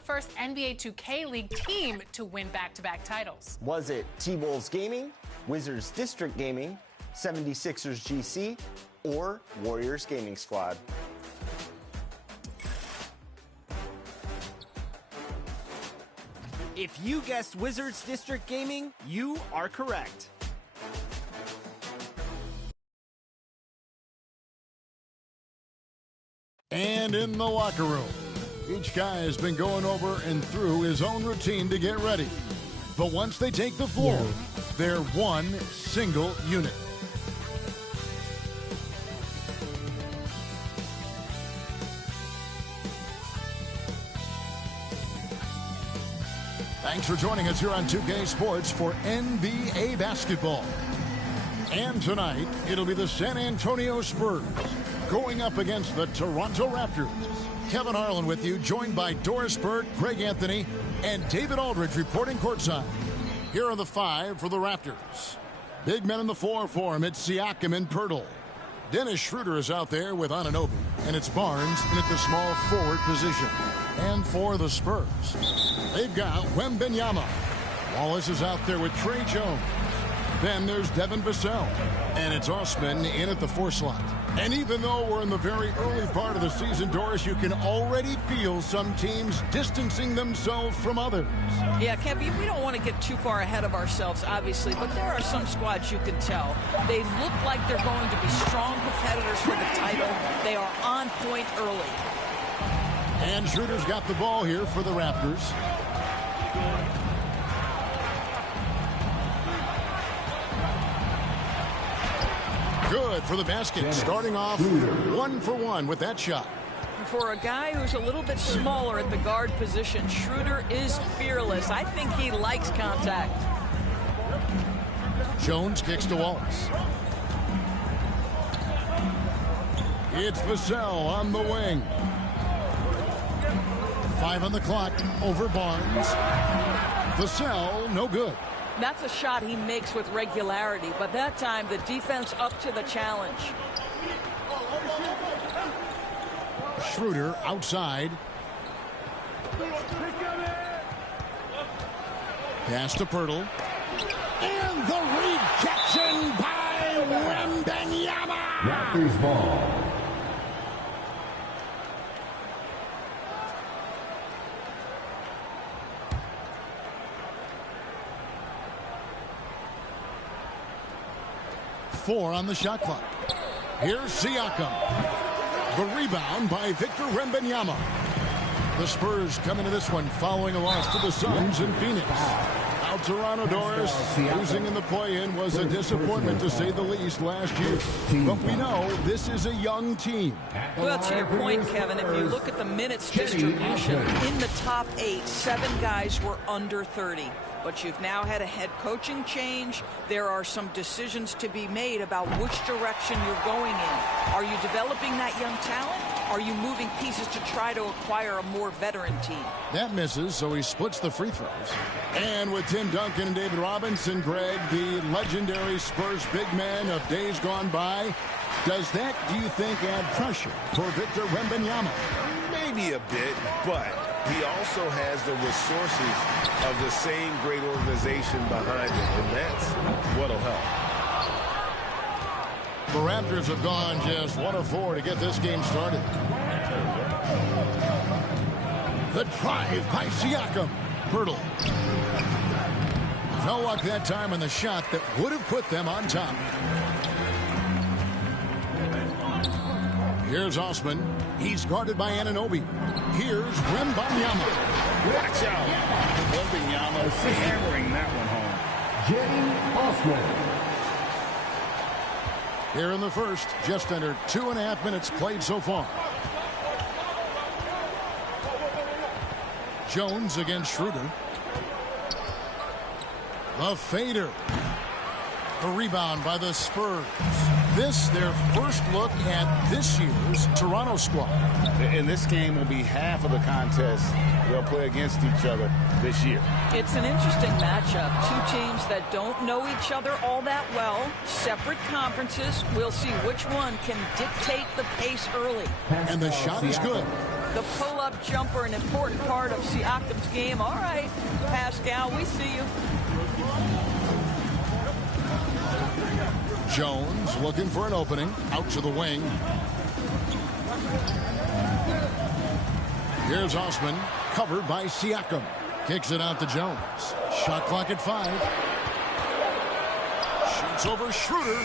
the first NBA 2K League team to win back-to-back titles? Was it T-Wolves Gaming, Wizards District Gaming, 76ers GC, or Warriors Gaming Squad? If you guessed Wizards District Gaming, you are correct. And in the locker room, each guy has been going over and through his own routine to get ready. But once they take the floor, they're one single unit. Thanks for joining us here on 2K Sports for NBA basketball. And tonight, it'll be the San Antonio Spurs going up against the Toronto Raptors. Kevin Harlan with you, joined by Doris Burke, Greg Anthony, and David Aldridge reporting courtside. Here are the five for the Raptors. Big men in the floor for him. It's Siakam and Poeltl. Dennis Schroeder is out there with Anunoby, and it's Barnes in at the small forward position. And for the Spurs, they've got Wembanyama. Wallace is out there with Trey Jones. Then there's Devin Vassell, and it's Osman in at the 4 slot. And even though we're in the very early part of the season, Doris, you can already feel some teams distancing themselves from others. Yeah, Kevin, we don't want to get too far ahead of ourselves, obviously, but there are some squads you can tell. They look like they're going to be strong competitors for the title. They are on point early. And Schroeder's got the ball here for the Raptors. Good for the basket, starting off 1 for 1 with that shot. For a guy who's a little bit smaller at the guard position, Schroeder is fearless. I think he likes contact. Jones kicks to Wallace. It's Vassell on the wing. 5 on the clock over Barnes. Vassell, no good. That's a shot he makes with regularity, but that time the defense up to the challenge. Schroeder outside. Pass to Poeltl. And the rejection by Wembanyama. Raptors ball. Four on the shot clock. Here's Siakam. The rebound by Victor Wembanyama. The Spurs come into this one following a loss to the Suns in Phoenix. Now Toronto, Doris, losing in the play-in was a disappointment to say the least last year. But we know this is a young team. Well, to your point, Kevin, if you look at the minutes distribution, in the top 8, 7 guys were under 30. But you've now had a head coaching change. There are some decisions to be made about which direction you're going in. Are you developing that young talent? Are you moving pieces to try to acquire a more veteran team? That misses, so he splits the free throws. And with Tim Duncan and David Robinson, Greg, the legendary Spurs big man of days gone by, does that, do you think, add pressure for Victor Wembanyama? Maybe a bit, but he also has the resources of the same great organization behind him, and that's what'll help. The Raptors have gone just 1 of 4 to get this game started. The drive by Siakam. Poeltl. No luck that time on the shot that would have put them on top. Here's Osman. He's guarded by Anunoby. Here's Wembanyama. Watch out. Wembanyama hammering that one home. James Osman. Here in the first, just under 2.5 minutes played so far. Jones against Schroeder. The fader. The rebound by the Spurs. This, their first look at this year's Toronto squad. And this game will be half of the contest they'll play against each other this year. It's an interesting matchup. Two teams that don't know each other all that well. Separate conferences. We'll see which one can dictate the pace early. And the shot is good. The pull-up jumper, an important part of Siakam's game. All right, Pascal, we see you. Jones looking for an opening. Out to the wing. Here's Osman, covered by Siakam. Kicks it out to Jones. Shot clock at 5. Shoots over Schroeder.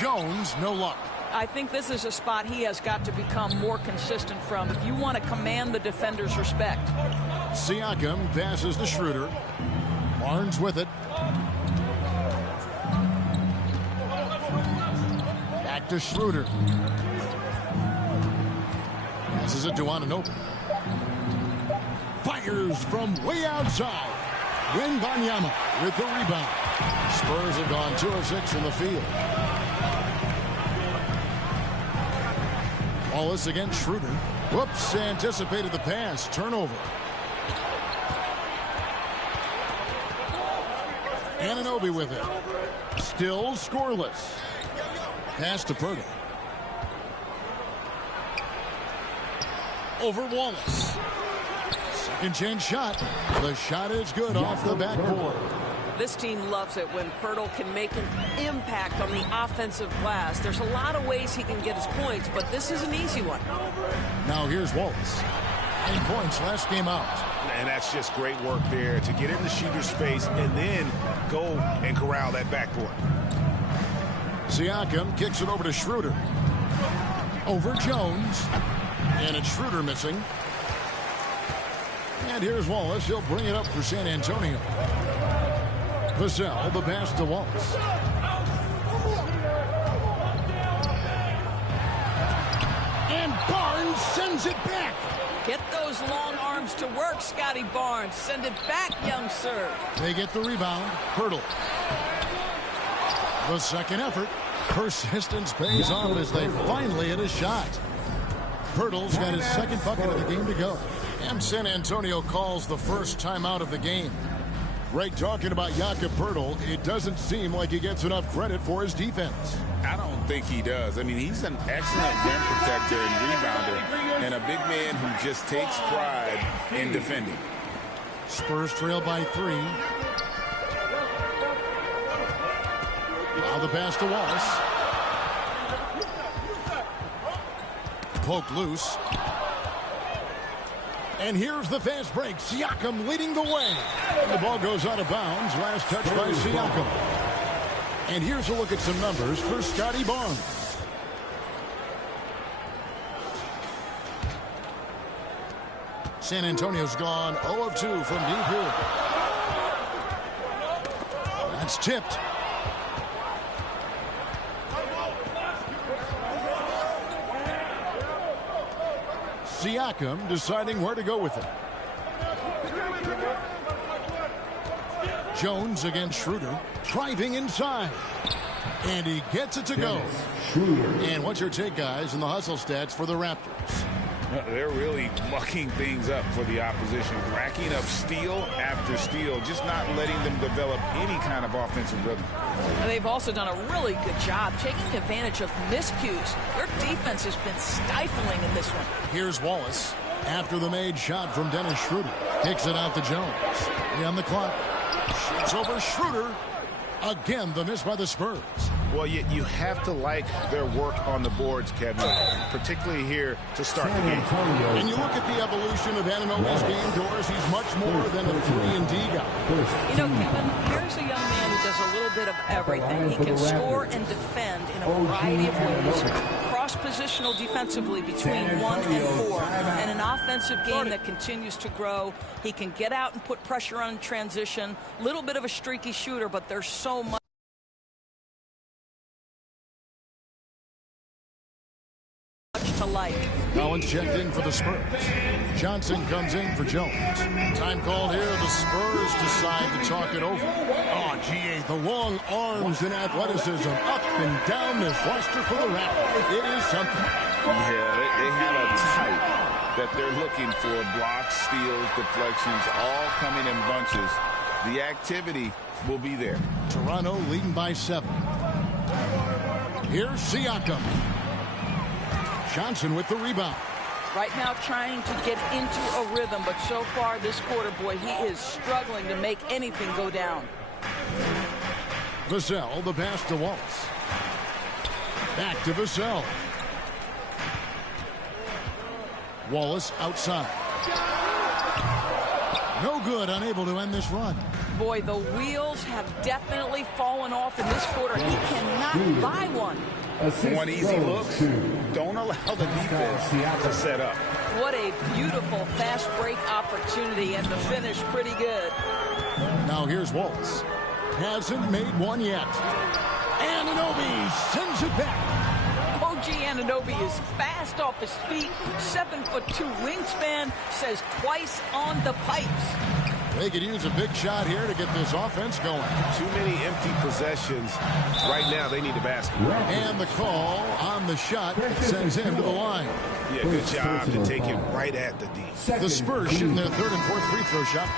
Jones, no luck. I think this is a spot he has got to become more consistent from if you want to command the defender's respect. Siakam passes to Schroeder. Barnes with it. Back to Schroeder. Passes it to Anunoby. Fires from way outside. Wembanyama with the rebound. Spurs have gone 2 of 6 from the field. Wallace against Schroeder. Whoops, anticipated the pass. Turnover. Anunoby with it. Still scoreless. Pass to Pirtle. Over Wallace. Second chance shot. The shot is good off the backboard. This team loves it when Pirtle can make an impact on the offensive glass. There's a lot of ways he can get his points, but this is an easy one. Now here's Wallace. 9 points last game out. And that's just great work there to get in the shooter's face and then go and corral that backboard. Siakam kicks it over to Schroeder. Over Jones. And it's Schroeder missing. And here's Wallace. He'll bring it up for San Antonio. Vassell, the pass to Wallace. And Barnes sends it back. Get those long arms to work, Scotty Barnes. Send it back, young sir. They get the rebound. Pirtle. The second effort. Persistence pays off as they finally hit a shot. Pirtle's got his second bucket of the game to go. And San Antonio calls the first timeout of the game. Greg, talking about Jakob Pirtle, it doesn't seem like he gets enough credit for his defense. I don't think he does. I mean, he's an excellent rim protector and rebounder, and a big man who just takes pride in defending. Spurs trail by 3. Now the pass to Wallace. Poke loose. And here's the fast break. Siakam leading the way. And the ball goes out of bounds. Last touch by Siakam. And here's a look at some numbers for Scotty Barnes. San Antonio's gone 0 of 2 from deep here. That's tipped. Siakam deciding where to go with it. Jones against Schroeder. Driving inside. And he gets it to go. And what's your take, guys, in the hustle stats for the Raptors? They're really mucking things up for the opposition, racking up steal after steal, just not letting them develop any kind of offensive rhythm. And they've also done a really good job taking advantage of miscues. Their defense has been stifling in this one. Here's Wallace after the made shot from Dennis Schroeder. Kicks it out to Jones. 3 on the clock. Shoots over Schroeder. Again, the miss by the Spurs. Well, you have to like their work on the boards, Kevin, particularly here to start the game. And you look at the evolution of Anunoby's game, Doris. He's much more than a 3-and-D guy. You know, Kevin, here's a young man who does a little bit of everything. He can score and defend in a variety of ways. Cross-positional defensively between 1 and 4. And an offensive game that continues to grow. He can get out and put pressure on transition. Little bit of a streaky shooter, but there's so much to like. Collins checked in for the Spurs. Johnson comes in for Jones. Time called here. The Spurs decide to talk it over. Oh, GA, the long arms and athleticism up and down this roster for the Raptors. It is something. Yeah, they have a type that they're looking for. Blocks, steals, deflections, all coming in bunches. The activity will be there. Toronto leading by 7. Here's Siakam. Johnson with the rebound. Right now trying to get into a rhythm, but so far this quarter, boy, he is struggling to make anything go down. Vassell, the pass to Wallace. Back to Vassell. Wallace outside. No good, unable to end this run. Boy, the wheels have definitely fallen off in this quarter. He cannot buy one. Want easy looks? Don't allow the defense to set up. What a beautiful fast break opportunity, and the finish pretty good. Now here's Wallace. Hasn't made one yet. Anunoby sends it back. OG Anunoby is fast off his feet, 7'2" wingspan, says twice on the pipes. They could use a big shot here to get this offense going. Too many empty possessions. Right now, they need a basket. And the call on the shot sends him to the line. Yeah, good job to take him right at the D. The Spurs shooting their third and fourth free throw shot.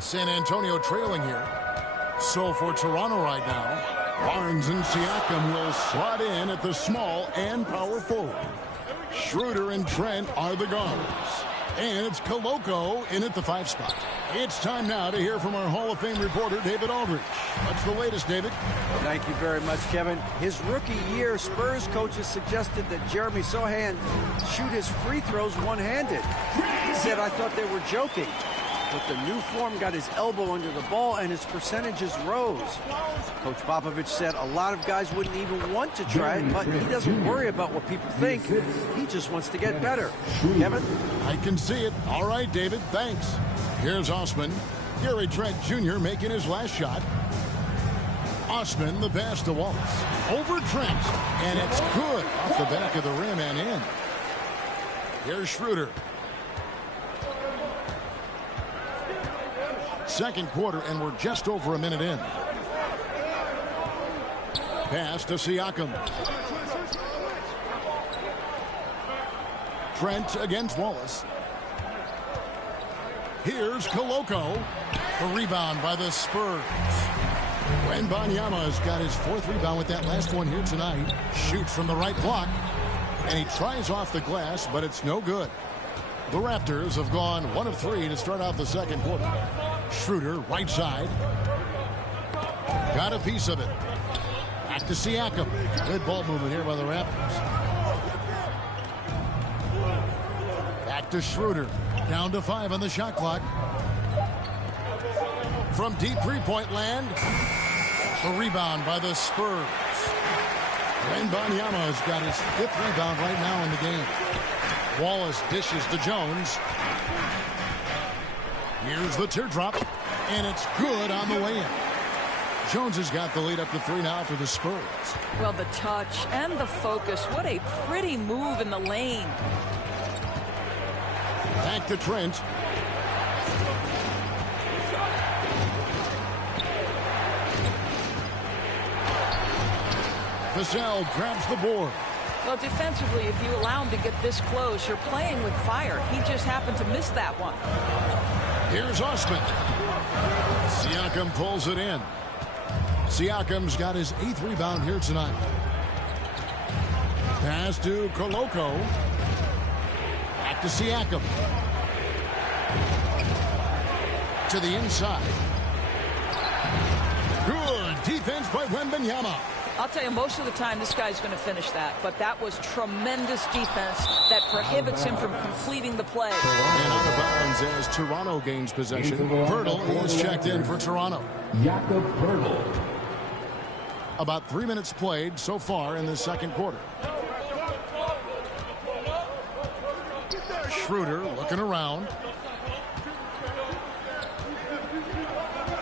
San Antonio trailing here. So for Toronto right now, Barnes and Siakam will slot in at the small and power forward. Schroeder and Trent are the guards. And it's Koloko in at the 5 spot. It's time now to hear from our Hall of Fame reporter, David Aldridge. What's the latest, David? Thank you very much, Kevin. His rookie year, Spurs coaches suggested that Jeremy Sohan shoot his free throws one-handed. He said, I thought they were joking. But the new form got his elbow under the ball and his percentages rose. Coach Popovich said a lot of guys wouldn't even want to try it, but he doesn't worry about what people think. He just wants to get better. Kevin? I can see it. All right, David, thanks. Here's Osman. Gary Trent Jr. making his last shot. Osman, the pass to Wallace. Over Trent, and it's good off the back of the rim and in. Here's Schroeder. Second quarter, and we're just over a minute in. Pass to Siakam. Trent against Wallace. Here's Koloko. The rebound by the Spurs. Wembanyama's got his 4th rebound with that last one here tonight. Shoots from the right block. And he tries off the glass, but it's no good. The Raptors have gone 1 of 3 to start out the second quarter. Schroeder, right side. Got a piece of it. Back to Siakam. Good ball movement here by the Raptors. Back to Schroeder. Down to 5 on the shot clock. From deep three-point land. The rebound by the Spurs. Wembanyama's got his 5th rebound right now in the game. Wallace dishes to Jones. Here's the teardrop, and it's good on the way in. Jones has got the lead up to 3 now for the Spurs. Well, the touch and the focus. What a pretty move in the lane. Back to Trent. Vassell grabs the board. Well, defensively, if you allow him to get this close, you're playing with fire. He just happened to miss that one. Here's Osman. Siakam pulls it in. Siakam's got his 8th rebound here tonight. Pass to Koloko. Back to Siakam. To the inside. Good defense by Wembanyama. I'll tell you, most of the time this guy's going to finish that, but that was tremendous defense that prohibits him from completing the play. And out of bounds as Toronto gains possession. Poeltl is checked in for Toronto. Jakob Poeltl. About 3 minutes played so far in the second quarter. Schroeder looking around.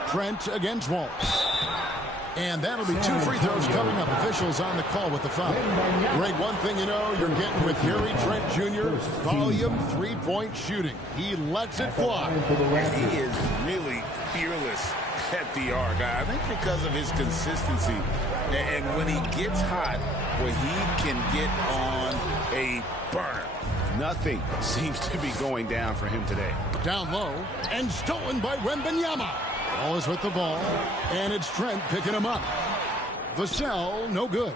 Trent against Wallace. And that'll be 2 free throws coming up. Officials on the call with the foul. Greg, one thing you know, you're getting with Gary Trent Jr., volume 3-point shooting. He lets it fly. And he is really fearless at the arc. I think because of his consistency. And when he gets hot, well, he can get on a burner. Nothing seems to be going down for him today. Down low and stolen by Wembanyama. Wallace with the ball, and it's Trent picking him up. Vassell, no good.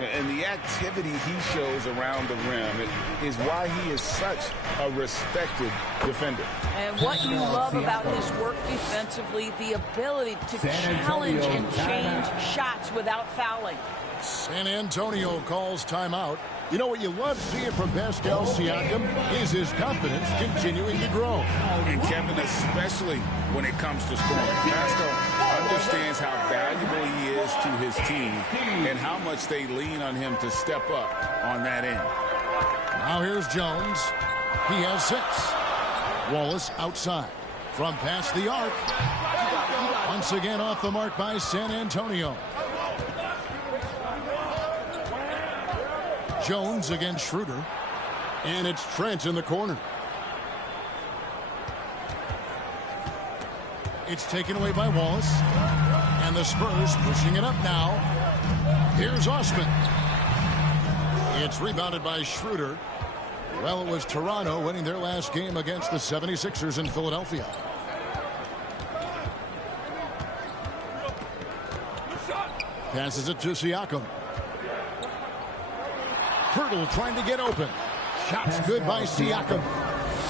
And the activity he shows around the rim is why he is such a respected defender. And what you love about his work defensively, the ability to challenge and change shots without fouling. San Antonio calls timeout. You know what you love seeing from Pascal Siakam is his confidence continuing to grow. And Kevin, especially when it comes to scoring. Pascal understands how valuable he is to his team and how much they lean on him to step up on that end. Now here's Jones. He has 6. Wallace outside. From past the arc. Once again off the mark by San Antonio. Jones against Schroeder. And it's Trent in the corner. It's taken away by Wallace. And the Spurs pushing it up now. Here's Osman. It's rebounded by Schroeder. Well, it was Toronto winning their last game against the 76ers in Philadelphia. Passes it to Siakam. Pirtle trying to get open. Shots good by Siakam.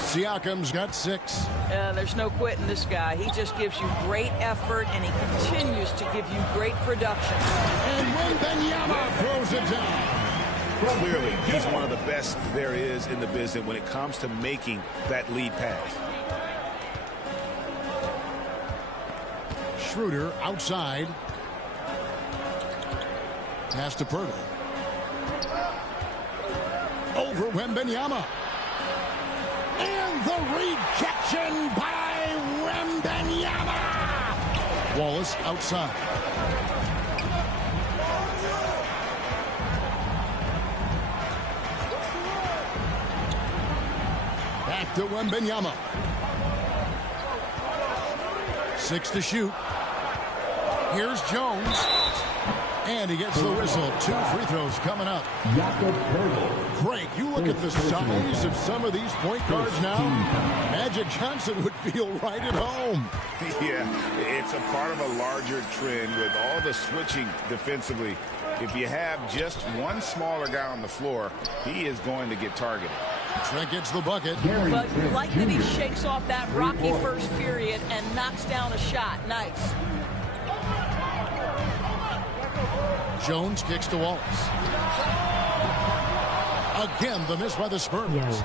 Siakam's got 6. There's no quitting this guy. He just gives you great effort, and he continues to give you great production. And Wembanyama throws it down. Clearly, he's one of the best there is in the business when it comes to making that lead pass. Schroeder outside. Pass to Pirtle. Over Wembanyama. And the rejection by Wembanyama. Wallace outside. Back to Wembanyama. 6 to shoot. Here's Jones. And he gets the whistle. 2 free throws coming up. Greg, you look at the size of some of these point guards now. Magic Johnson would feel right at home. Yeah, it's a part of a larger trend with all the switching defensively. If you have just one smaller guy on the floor, he is going to get targeted. Trent gets the bucket. But you like that he shakes off that rocky first period and knocks down a shot. Nice. Jones kicks to Wallace. Again, the miss by the Spurs.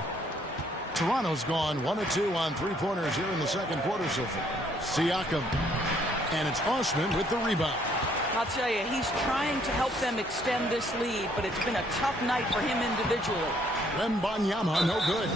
Toronto's gone 1 of 2 on 3-pointers here in the second quarter so far. Siakam. And it's Osman with the rebound. I'll tell you, he's trying to help them extend this lead, but it's been a tough night for him individually. Wembanyama, no good.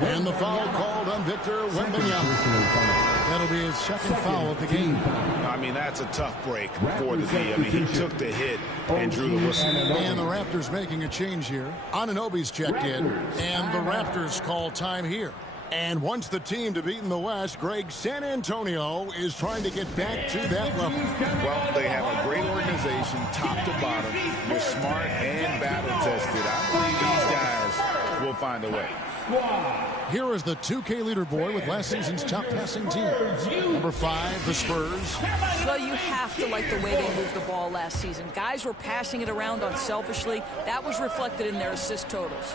And the foul called on Victor Wembanyama. That'll be his second foul of the game. I mean, that's a tough break for the D. I mean, he took the hit and drew the whistle. And the Raptors making a change here. Anunoby's checked in, and the Raptors call time here. And once the team to beat in the West, Greg, San Antonio is trying to get back to that level. Well, they have a great organization, top to bottom. They're smart and battle-tested. I believe these guys will find a way. Here is the 2K leaderboard with last season's top passing team. Number 5, the Spurs. Well, you have to like the way they moved the ball last season. Guys were passing it around unselfishly. That was reflected in their assist totals.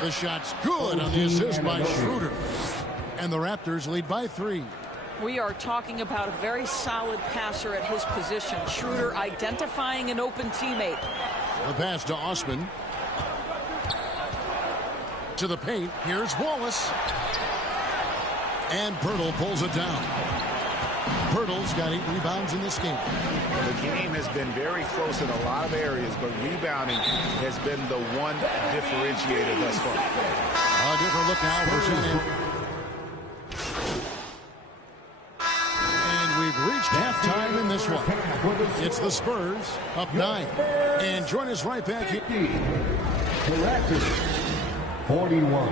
The shot's good on the assist by Schroeder. And the Raptors lead by 3. We are talking about a very solid passer at his position. Schroeder identifying an open teammate. The pass to Osman. To the paint. Here's Wallace. And Pirtle pulls it down. Pirtle's got 8 rebounds in this game. The game has been very close in a lot of areas, but rebounding has been the one differentiator thus far. A different look now for San Antonio. And we've reached halftime in this one. It's the Spurs up 9. And join us right back here. The Raptors 41.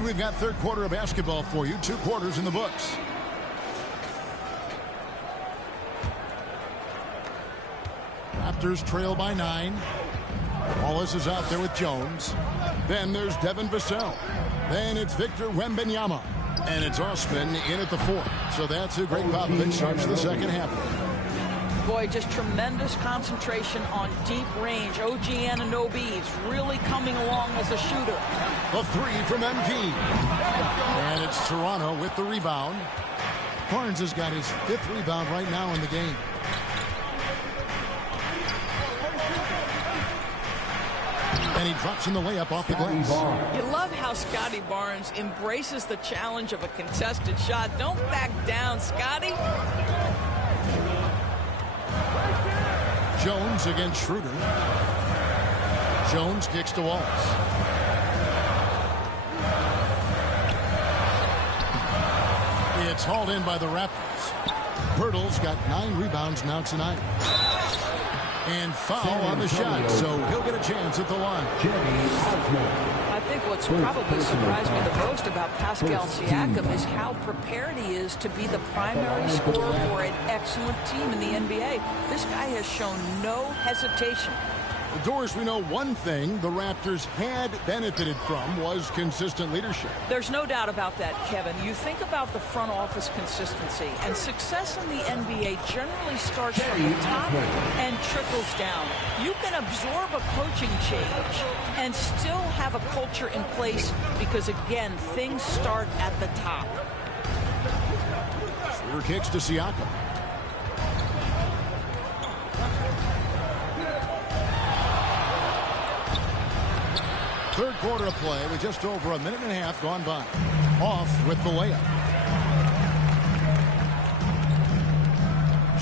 And we've got third quarter of basketball for you. 2 quarters in the books. Raptors trail by 9. Wallace is out there with Jones. Then there's Devin Vassell. Then it's Victor Wembanyama. And it's Osman in at the 4th. So that's who Greg Popovich starts the second half. Boy, just tremendous concentration on deep range. OG Anunoby is really coming along as a shooter. The 3 from MP. And it's Toronto with the rebound. Barnes has got his 5th rebound right now in the game. And he drops in the layup off the glass. You love how Scotty Barnes embraces the challenge of a contested shot. Don't back down, Scotty. Jones against Schroeder. Jones kicks to Wallace. It's hauled in by the Raptors. Pirtle's got 9 rebounds now tonight. And foul on the shot, so he'll get a chance at the line. I think what's probably surprised me the most about Pascal Siakam is how prepared he is to be the primary scorer for an excellent team in the NBA. This guy has shown no hesitation. The Doors, we know one thing the Raptors had benefited from was consistent leadership. There's no doubt about that, Kevin. You think about the front office consistency, and success in the NBA generally starts from the top and trickles down. You can absorb a coaching change and still have a culture in place because, again, things start at the top. Schroeder kicks to Siakam. Third quarter of play with just over a minute and a half gone by. Off with the layup.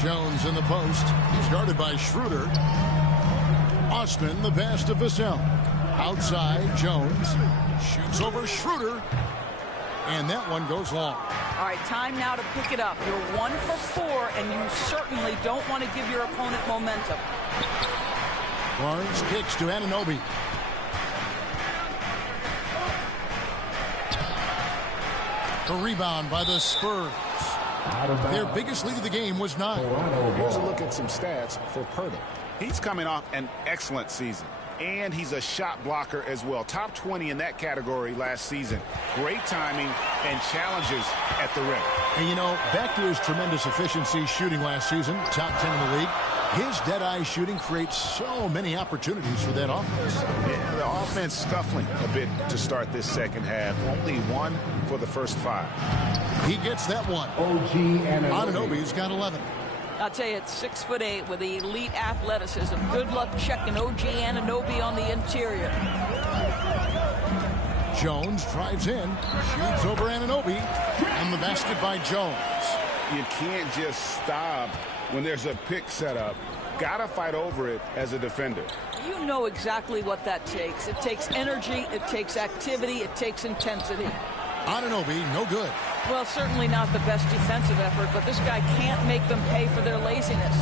Jones in the post. He's guarded by Schroeder. Osman the pass to Vassell. Outside, Jones shoots over Schroeder. And that one goes long. All right, time now to pick it up. You're 1 for 4, and you certainly don't want to give your opponent momentum. Barnes kicks to Anunoby. A rebound by the Spurs. Their biggest lead of the game was 9. Here's a look at some stats for Pirtle. He's coming off an excellent season, and he's a shot blocker as well. Top 20 in that category last season. Great timing and challenges at the rim. And, you know, back to his tremendous efficiency shooting last season, top 10 in the league, his dead-eye shooting creates so many opportunities for that offense. Yeah, the offense scuffling a bit to start this second half. Only 1 for the first 5. He gets that one. Anunoby's got 11. I'll tell you, it's 6'8" with elite athleticism. Good luck checking OG Anunoby on the interior. Jones drives in, shoots over Anunoby, and the basket by Jones. You can't just stop when there's a pick set up. Gotta fight over it as a defender. You know exactly what that takes. It takes energy, it takes activity, it takes intensity. Anunoby, no good. Well, certainly not the best defensive effort, but this guy can't make them pay for their laziness.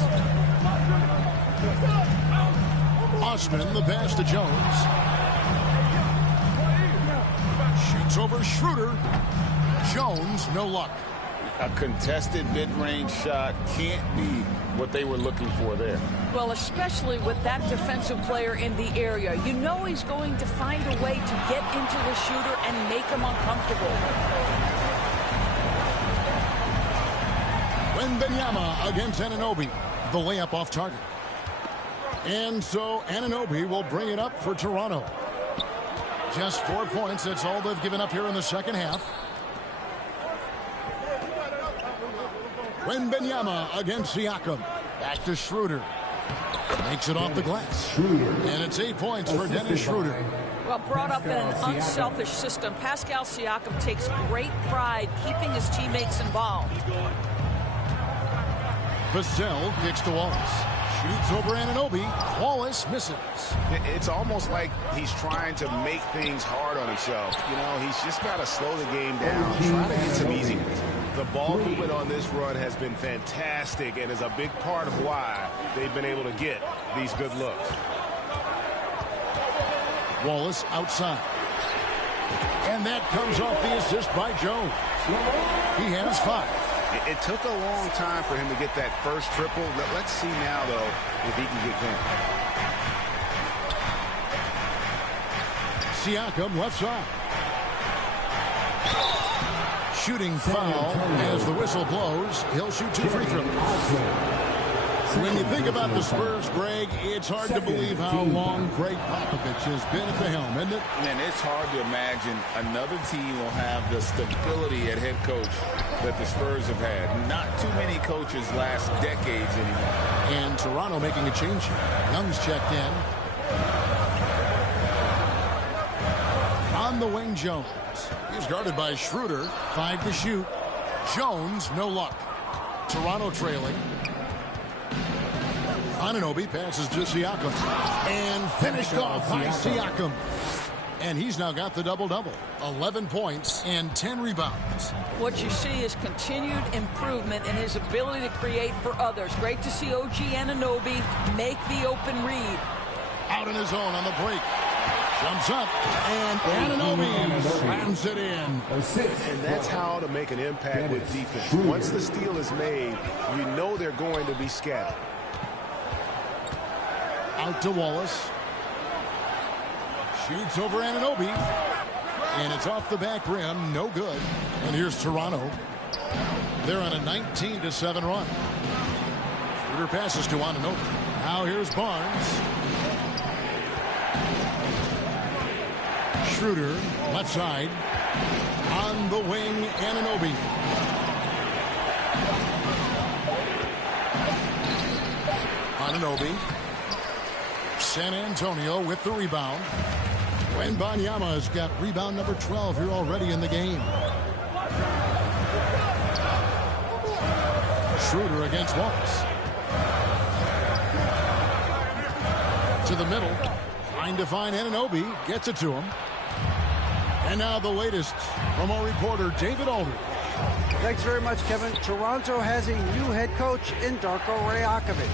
Osman, the pass to Jones. Shoots over Schroeder. Jones, no luck. A contested mid-range shot can't be what they were looking for there. Well, especially with that defensive player in the area. You know he's going to find a way to get into the shooter and make him uncomfortable. Wembanyama against Anunoby. The layup off target. And so Anunoby will bring it up for Toronto. Just 4 points. That's all they've given up here in the second half. Wembanyama against Siakam. Back to Schroeder. Makes it off the glass. And it's 8 points for Dennis Schroeder. Well, brought up in an unselfish system, Pascal Siakam takes great pride keeping his teammates involved. Vassell kicks to Wallace. Shoots over Anunoby. Wallace misses. It's almost like he's trying to make things hard on himself. You know, he's just got to slow the game down, try to get some easy ones. The ball movement on this run has been fantastic and is a big part of why they've been able to get these good looks. Wallace outside. And that comes off the assist by Jones. He has 5. It took a long time for him to get that first triple. Let's see now, though, if he can get 10. Siakam left side. Shooting foul as the whistle blows. He'll shoot 2 free throws. When you think about the Spurs, Greg, it's hard to believe how long Greg Popovich has been at the helm, isn't it? And it's hard to imagine another team will have the stability at head coach that the Spurs have had. Not too many coaches last decades anymore. And Toronto making a change here. Young's checked in. On the wing, Jones. He's guarded by Schroeder. 5 to shoot. Jones, no luck. Toronto trailing. Anunoby passes to Siakam. And finished off by Siakam. And he's now got the double-double. 11 points and 10 rebounds. What you see is continued improvement in his ability to create for others. Great to see OG Anunoby make the open read. Out in his own on the break. Jumps up, and Anunoby slams it in. And that's how to make an impact with defense. Once the steal is made, you know they're going to be scattered. Out to Wallace. Shoots over Anunoby. And it's off the back rim. No good. And here's Toronto. They're on a 19-7 run. Schroeder passes to Anunoby. Now here's Barnes. Schroeder, left side. On the wing, Anunoby. Anunoby. San Antonio with the rebound. Wembanyama has got rebound number 12 here already in the game. Schroeder against Wallace. To the middle. Trying to find Anunoby. Gets it to him. And now the latest from our reporter, David Aldridge. Thanks very much, Kevin. Toronto has a new head coach in Darko Rajakovic.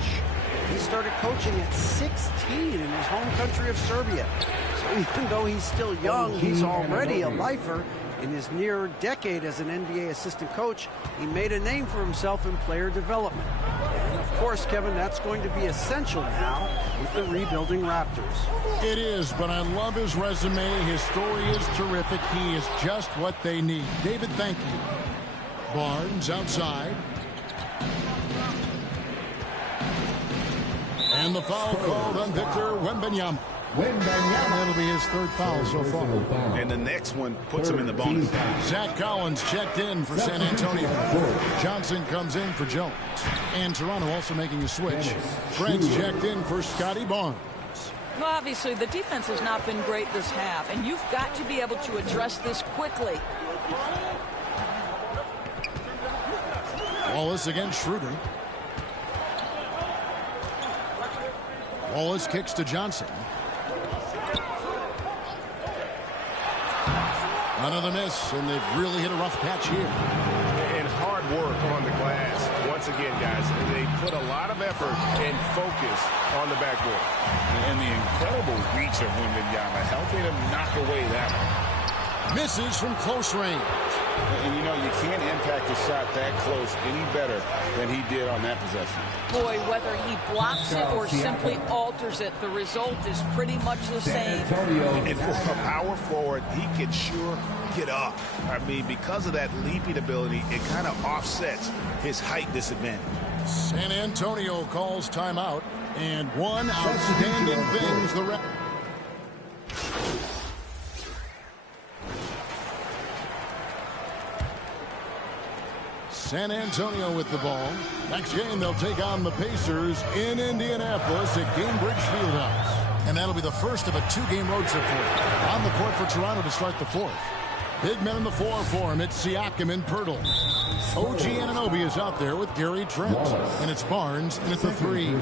He started coaching at 16 in his home country of Serbia. So even though he's still young, he's already a lifer. In his near decade as an NBA assistant coach, he made a name for himself in player development. And of course, Kevin, that's going to be essential now with the rebuilding Raptors. It is, but I love his resume. His story is terrific. He is just what they need. David, thank you. Barnes outside. And the foul called on Victor Wembanyama. That'll be his 3rd foul so far. And the next one puts him in the bonus. Zach Collins checked in for San Antonio. Johnson comes in for Jones. And Toronto also making a switch. Trent's checked in for Scotty Barnes. Well, obviously, the defense has not been great this half, and you've got to be able to address this quickly. Wallace against Schroeder. Wallace kicks to Johnson. Another miss, and they've really hit a rough patch here. And hard work on the glass. Once again, guys, they put a lot of effort and focus on the backboard. And the incredible reach of Wembanyama, helping him knock away that one. Misses from close range. And you know, you can't impact a shot that close any better than he did on that possession. Boy, whether he blocks it or simply alters it, the result is pretty much the same. And for a power forward, he can sure get up. I mean, because of that leaping ability, it kind of offsets his height disadvantage. San Antonio calls timeout, and one outstanding thing's the rest. San Antonio with the ball. Next game, they'll take on the Pacers in Indianapolis at Gainbridge Fieldhouse. And that'll be the first of a 2-game road trip for him. On the court for Toronto to start the 4th. Big men in the 4 for him. It's Siakam and Pirtle. OG Anunoby is out there with Gary Trent. And it's Barnes at the 3.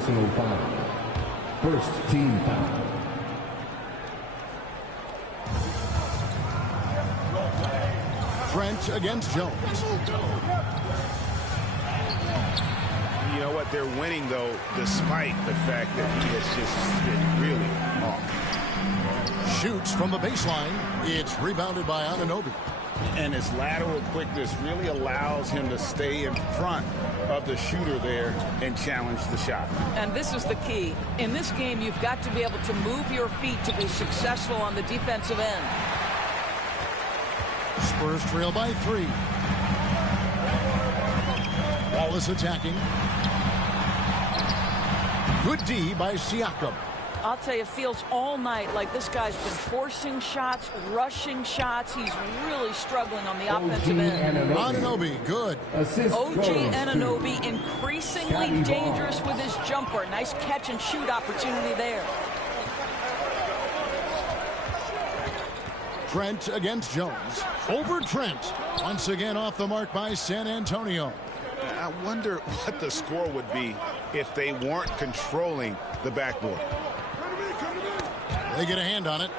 First team foul. Trent against Jones. You know what? They're winning, though, despite the fact that he has just been really off. Shoots from the baseline. It's rebounded by Anunoby. And his lateral quickness really allows him to stay in front of the shooter there and challenge the shot. And this is the key. In this game, you've got to be able to move your feet to be successful on the defensive end. Spurs trail by 3. Wallace attacking. Good D by Siakam. I'll tell you, it feels all night like this guy's been forcing shots, rushing shots. He's really struggling on the offensive end. Anunoby, good. OG Anunoby increasingly dangerous with his jumper. Nice catch and shoot opportunity there. Trent against Jones. Over Trent. Once again off the mark by San Antonio. I wonder what the score would be if they weren't controlling the backboard. They get a hand on it.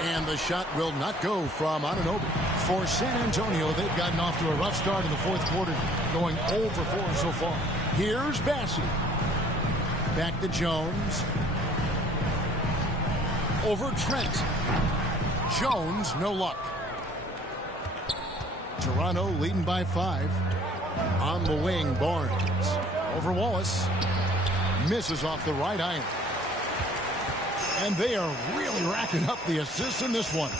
And the shot will not go from Anunoby. For San Antonio, they've gotten off to a rough start in the fourth quarter, going 0 for 4 so far. Here's Bassey. Back to Jones. Over Trent. Jones, no luck. Toronto leading by 5. On the wing, Barnes. Over Wallace. Misses off the right iron. And they are really racking up the assists in this one.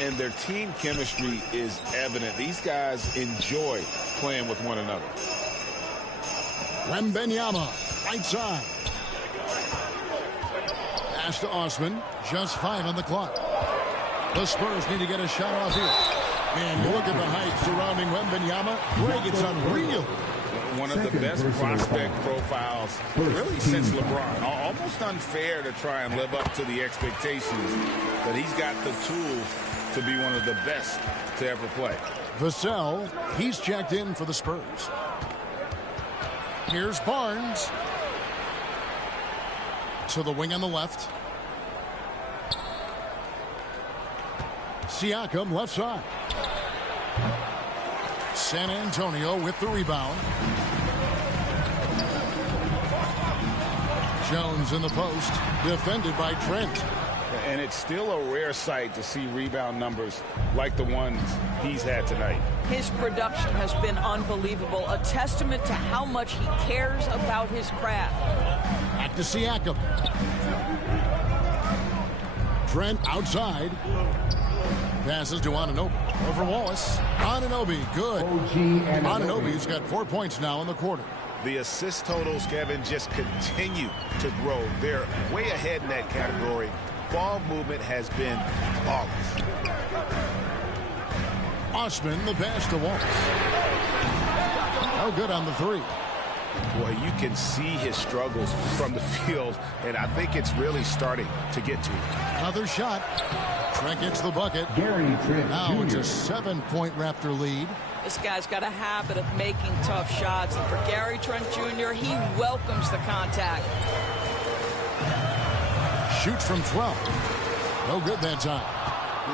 And their team chemistry is evident. These guys enjoy playing with one another. Wembanyama, right side. Pass to Osman. Just 5 on the clock. The Spurs need to get a shot off here. And you look at the height surrounding Wembanyama. Greg, it's unreal. One of the best prospect profiles really since LeBron. Almost unfair to try and live up to the expectations, but he's got the tools to be one of the best to ever play. Vassell, he's checked in for the Spurs. Here's Barnes. To the wing on the left. Siakam left side. San Antonio with the rebound. Jones in the post, defended by Trent. And it's still a rare sight to see rebound numbers like the ones he's had tonight. His production has been unbelievable, a testament to how much he cares about his craft. Back to Siakam. Trent outside. Passes to Anunoby. Over Wallace. Anunoby, good. Anunoby's got 4 points now in the quarter. The assist totals, Kevin, just continue to grow. They're way ahead in that category. Ball movement has been flawless. Osman, the pass to Wallace. No good on the 3. Boy, you can see his struggles from the field, and I think it's really starting to get to him. Another shot. Trent gets the bucket. Gary Trent now Jr. it's a 7-point Raptor lead. This guy's got a habit of making tough shots. And for Gary Trent Jr., he welcomes the contact. Shoots from 12. No good that time.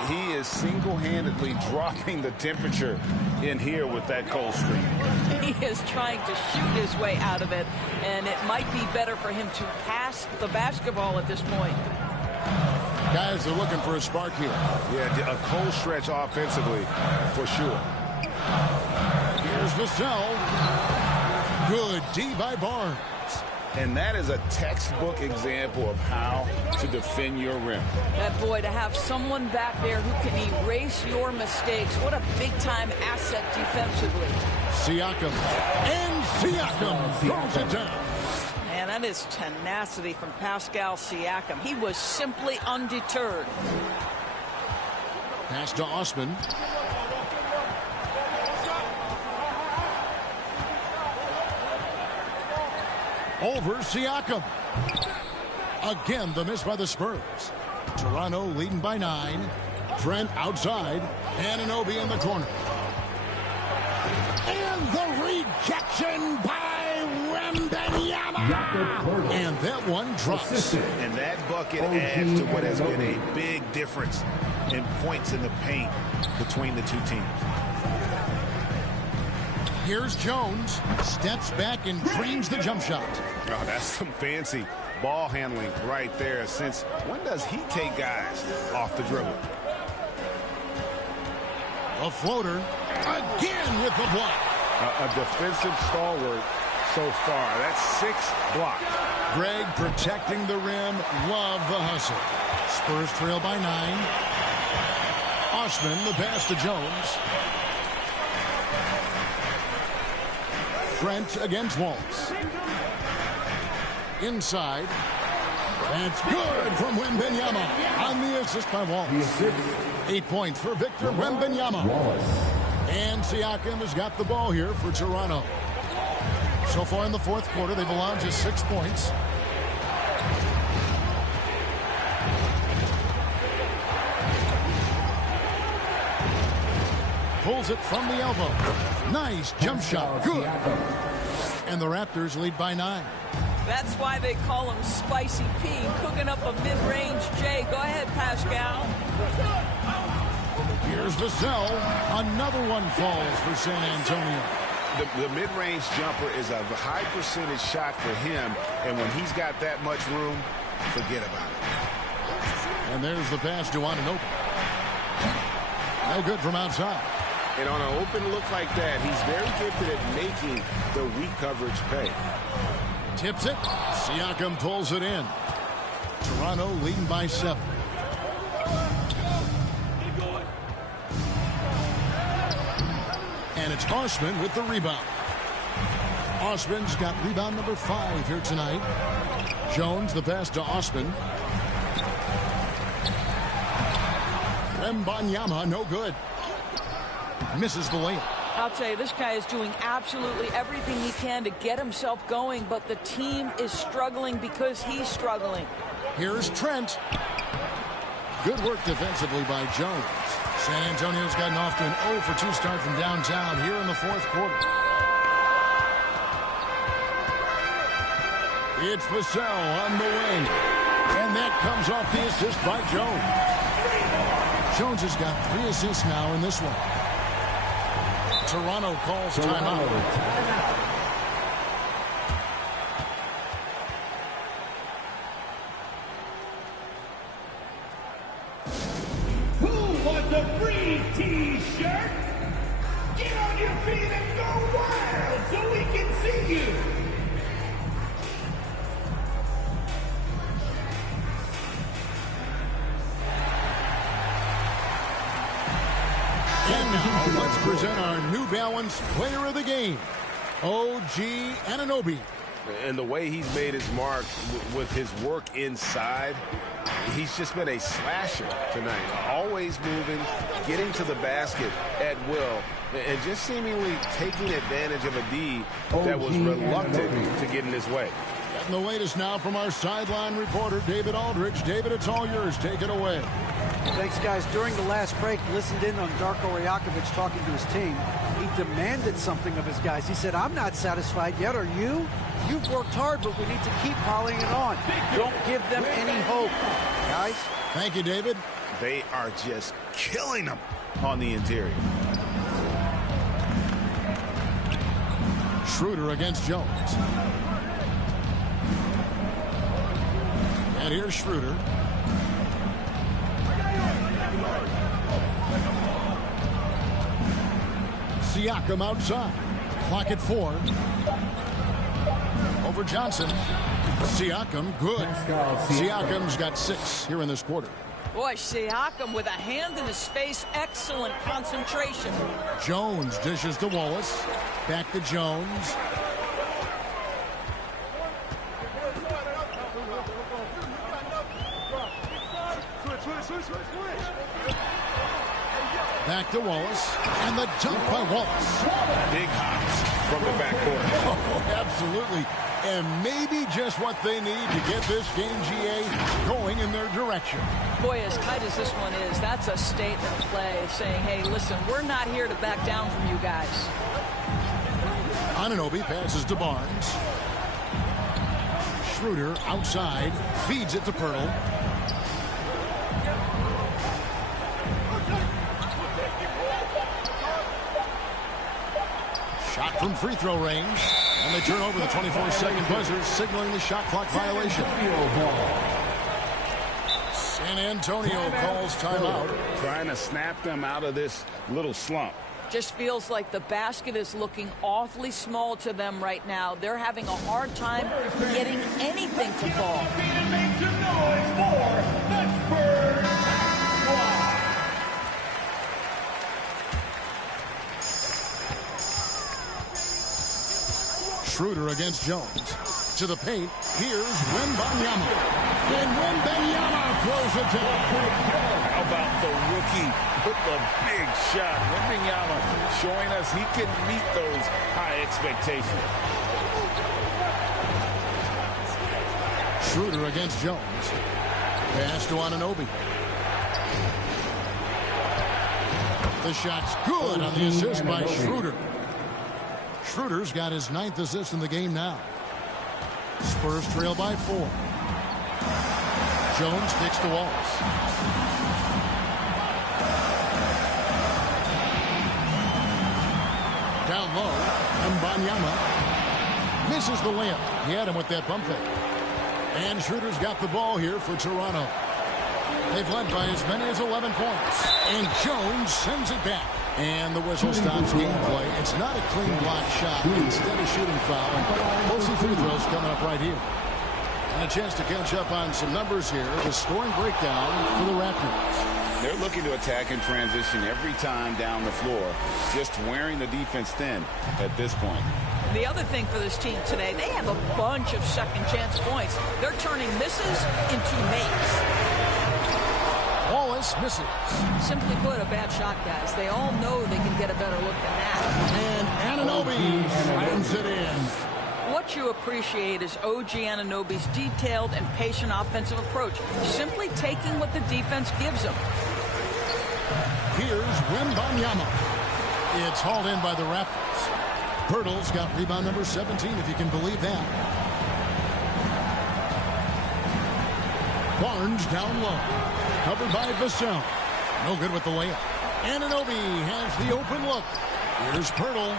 He is single-handedly dropping the temperature in here with that cold streak. He is trying to shoot his way out of it, and it might be better for him to pass the basketball at this point. Guys are looking for a spark here. Yeah, a cold stretch offensively, for sure. Here's Vassell. Good D by Barnes. And that is a textbook example of how to defend your rim. That boy, to have someone back there who can erase your mistakes, what a big-time asset defensively. Siakam. And Siakam throws it down. Man, that is tenacity from Pascal Siakam. He was simply undeterred. Pass to Osman. Over Siakam. Again, the miss by the Spurs. Toronto leading by 9. Trent outside. Anunoby in the corner. And the rejection by Wembanyama. And that one drops. And that bucket adds to what has been a big difference in points in the paint between the two teams. Here's Jones. Steps back and drains the jump shot. Oh, that's some fancy ball handling right there. Since when does he take guys off the dribble? A floater again with the block. A defensive stalwart so far. That's 6 blocks. Greg protecting the rim. Love the hustle. Spurs trail by 9. Osman, the pass to Jones. Trent against Waltz. Inside. That's good from Wembanyama on the assist by Waltz. 8 points for Victor Wembanyama. And Siakam has got the ball here for Toronto. So far in the fourth quarter, they've allowed just 6 points. Pulls it from the elbow. Nice jump shot. Good. And the Raptors lead by 9. That's why they call him Spicy P, cooking up a mid-range J. Go ahead, Pascal. Here's Vassell. Another one falls for San Antonio. The mid-range jumper is a high percentage shot for him, and when he's got that much room, forget about it. And there's the pass to Anunoby. No good from outside. And on an open look like that, he's very gifted at making the weak coverage pay. Tips it. Siakam pulls it in. Toronto leading by 7. And it's Osman with the rebound. Osman's got rebound number 5 here tonight. Jones, the pass to Osman. Wembanyama, no good. Misses the layup. I'll tell you, this guy is doing absolutely everything he can to get himself going, but the team is struggling because he's struggling. Here's Trent. Good work defensively by Jones. San Antonio's gotten off to an 0 for 2 start from downtown here in the fourth quarter. It's Vassell on the wing. And that comes off the assist by Jones. Jones has got 3 assists now in this one. Toronto calls timeout. Who wants a free T-shirt? Get on your feet and go wild so we can see you. And now let's present our New Balance Player of the Game, OG Anunoby. And the way he's made his mark with his work inside, he's just been a slasher tonight. Always moving, getting to the basket at will, and just seemingly taking advantage of a D that was reluctant to get in his way. And the latest now from our sideline reporter, David Aldridge. David, it's all yours. Take it away. Thanks, guys. During the last break, listened in on Darko Rajakovic talking to his team. He demanded something of his guys. He said, I'm not satisfied yet. Are you? You've worked hard, but we need to keep piling it on. Don't give them any hope, guys. Thank you, David. They are just killing them on the interior. Schroeder against Jones. And here's Schroeder. Siakam outside. Clock at 4. Over Johnson. Siakam, good. Siakam's got 6 here in this quarter. Boy, Siakam with a hand in his face. Excellent concentration. Jones dishes to Wallace. Back to Jones. Back to Wallace. And the dunk by Wallace. Big hops from the backcourt. Oh, absolutely. And maybe just what they need to get this game, GA, going in their direction. Boy, as tight as this one is, that's a statement play saying, hey, listen, we're not here to back down from you guys. Anunoby passes to Barnes. Schroeder outside, feeds it to Pearl. Shot from free throw range. And they turn over the 24-second buzzer, signaling the shot clock violation. San Antonio calls timeout. Trying to snap them out of this little slump. Just feels like the basket is looking awfully small to them right now. They're having a hard time getting anything to fall. Make some noise for the Spurs squad. Schroeder against Jones. To the paint, here's Wembanyama. And Wembanyama throws it down. How about the rookie with the big shot? Wembanyama showing us he can meet those high expectations. Schroeder against Jones. Pass to Anunoby. The shot's good on the assist by Schroeder. Schroeder's got his 9th assist in the game now. Spurs trail by 4. Jones kicks to Wallace. Down low, Wembanyama misses the layup. He had him with that bump fake. And Schroeder's got the ball here for Toronto. They've led by as many as 11 points. And Jones sends it back. And the whistle stops gameplay. It's not a clean block shot. Instead of shooting foul. And mostly free throws coming up right here. And a chance to catch up on some numbers here. The scoring breakdown for the Raptors. They're looking to attack in transition every time down the floor. Just wearing the defense thin at this point. The other thing for this team today, they have a bunch of second chance points. They're turning misses into makes. Wallace misses. Simply put, a bad shot, guys. They all know they can get a better look than that. And Anunoby slams it in. What you appreciate is OG Anunoby's detailed and patient offensive approach. Simply taking what the defense gives him. Here's Wembanyama. It's hauled in by the Raptors. Pirtle's got rebound number 17, if you can believe that. Barnes down low. Covered by Vassell. No good with the layup. Anunoby has the open look. Here's Pirtle.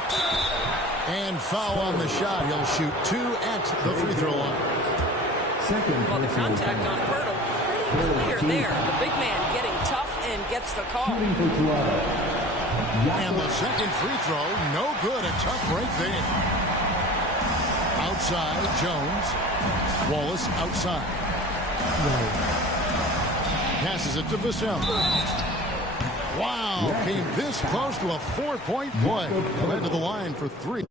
And foul on the shot. He'll shoot 2 at the free throw line. Well, the contact on Pirtle, pretty clear there. The big man getting tough and gets the call. And the second free throw, no good. A tough break there. Outside, Jones. Wallace outside. Passes it to Vassell. Wow, came this close to a 4-point play. Led to the line for 3.